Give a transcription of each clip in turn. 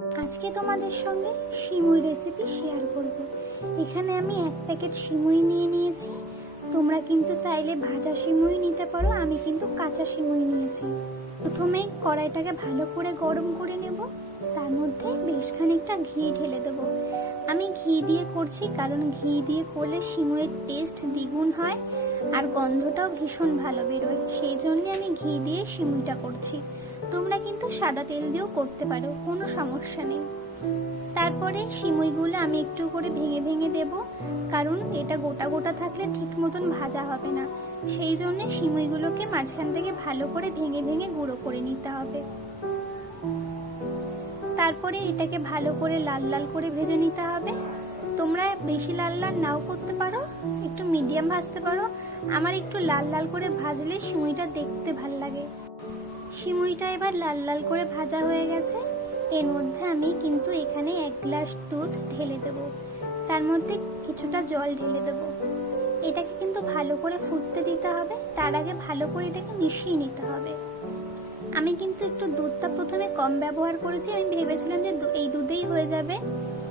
আজকে তোমাদের সঙ্গে সিমুই রেসিপি শেয়ার করব। এখানে আমি এক প্যাকেট সিমুই নিয়ে নিয়েছি। তোমরা কিন্তু চাইলে ভাজা সিমুই নিতে পারো, আমি কিন্তু কাঁচা সিমুই নিয়েছি। প্রথমে কড়াইটাকে ভালো করে গরম করে নেব, তার মধ্যে বেশ খানিকটা ঘি ঢেলে দেবো। আমি ঘি দিয়ে করছি কারণ ঘি দিয়ে করলে সিমুইয়ের টেস্ট দ্বিগুণ হয় আর গন্ধটাও ভীষণ ভালো বেরোয়। সেই জন্যে আমি ঘি দিয়ে সিমুইটা করছি। তোমরা কিন্তু সাদা তেল দিয়েও করতে পারো, কোনো সমস্যা নেই। তারপরে সিমুইগুলো আমি একটু করে ভেঙে ভেঙে দেব, কারণ এটা গোটা গোটা থাকলে ঠিক মতন ভাজা হবে না। সেই জন্য সিমুইগুলোকে মাঝখান থেকে ভালো করে ভেঙে ভেঙে গুঁড়ো করে নিতে হবে। তারপরে এটাকে ভালো করে লাল লাল করে ভেজে নিতে হবে। তোমরা বেশি লাল লাল নাও করতে পারো, একটু মিডিয়াম ভাজতে পারো। আমার একটু লাল লাল করে ভাজলে সিমুইটা দেখতে ভালো লাগে। সিমুইটা এবার লাল লাল করে ভাজা হয়ে গেছে। এর মধ্যে আমি কিন্তু এখানে এক গ্লাস দুধ ঢেলে দেব। তার মধ্যে কিছুটা জল ঢেলে দেব। এটাকে কিন্তু ভালো করে ফুটতে দিতে হবে। তার আগে ভালো করে এটাকে মিশিয়ে নিতে হবে। আমি কিন্তু একটু দুধটা প্রথমে কম ব্যবহার করেছি। আমি ভেবেছিলাম যে এই দুধেই হয়ে যাবে।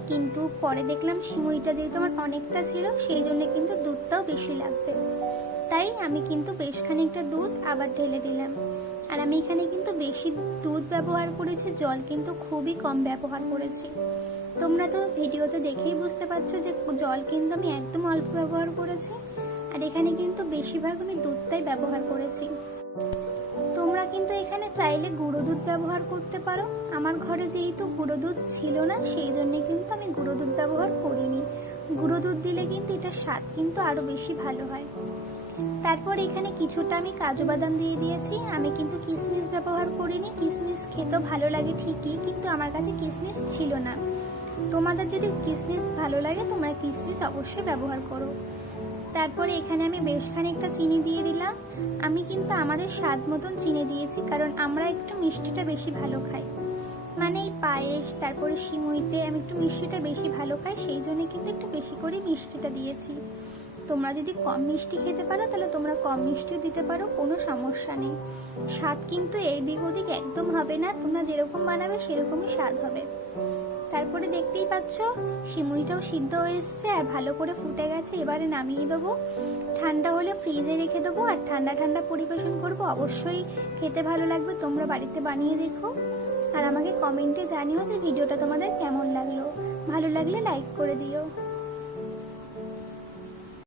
কিন্তু পরে দেখলাম সিমুইটা যেহেতু আমার অনেকটা ছিল, সেই জন্য কিন্তু দুধটাও বেশি লাগবে। তাই আমি কিন্তু বেশ খানিকটা দুধ আবার ঢেলে দিলাম। আর আমি এখানে কিন্তু বেশি দুধ ব্যবহার করেছি, জল কিন্তু খুবই কম ব্যবহার করেছি। তোমরা তো ভিডিওতে দেখেই বুঝতে পারছ যে জল কিন্তু আমি একদম অল্প ব্যবহার করেছি। আর এখানে কিন্তু বেশিরভাগ আমি দুধটাই ব্যবহার করেছি। তোমরা কিন্তু এখানে চাইলে গুঁড়ো দুধ ব্যবহার করতে পারো। আমার ঘরে যেহেতু গুঁড়ো দুধ ছিল না, সেই জন্য কিন্তু আমি গুঁড়ো দুধ ব্যবহার করিনি। গুঁড়ো দুধ দিলে কিন্তু এটার স্বাদ কিন্তু আরও বেশি ভালো হয়। তারপর এখানে কিছুটা আমি কাজু বাদাম দিয়ে দিয়েছি। আমি কিন্তু কিশমিশ ব্যবহার করিনি। কিশমিশ খেতেও ভালো লাগে ঠিকই, কিন্তু আমার কাছে কিশমিশ ছিল না। তোমাদের যদি কিশমিশ ভালো লাগে, তোমরা কিশমিশ অবশ্যই ব্যবহার করো। তারপরে এখানে আমি বেশ খানিকটা চিনি দিয়ে দিলাম। আমি কিন্তু আমাদের স্বাদ মতন চিনি দিয়েছি, কারণ আমরা একটু মিষ্টিটা বেশি ভালো খাই। মানে এই পায়েস, তারপরে সিমুইতে আমি একটু মিষ্টিটা বেশি ভালো খাই, সেই জন্য কিন্তু একটু বেশি করে মিষ্টিটা দিয়েছি। তোমরা যদি কম মিষ্টি খেতে পারো, তাহলে তোমরা কম মিষ্টি দিতে পারো, কোনো সমস্যা নেই। স্বাদ কিন্তু এদিক ওদিক একদম হবে না, তোমরা যেরকম বানাবে সেরকমই স্বাদ হবে। তারপরে দেখতেই পাচ্ছ সিমুইটাও সিদ্ধ হয়ে এসছে আর ভালো করে ফুটে গেছে, এবারে নামিয়ে দেবো। ঠান্ডা হলে ফ্রিজে রেখে দেবো আর ঠান্ডা ঠান্ডা পরিবেশন করব। অবশ্যই খেতে ভালো লাগবে, তোমরা বাড়িতে বানিয়ে দেখো। আর আমাকে কমেন্টে জানিও যে ভিডিওটা তোমাদের কেমন লাগল। ভালো লাগলে লাইক করে দিও।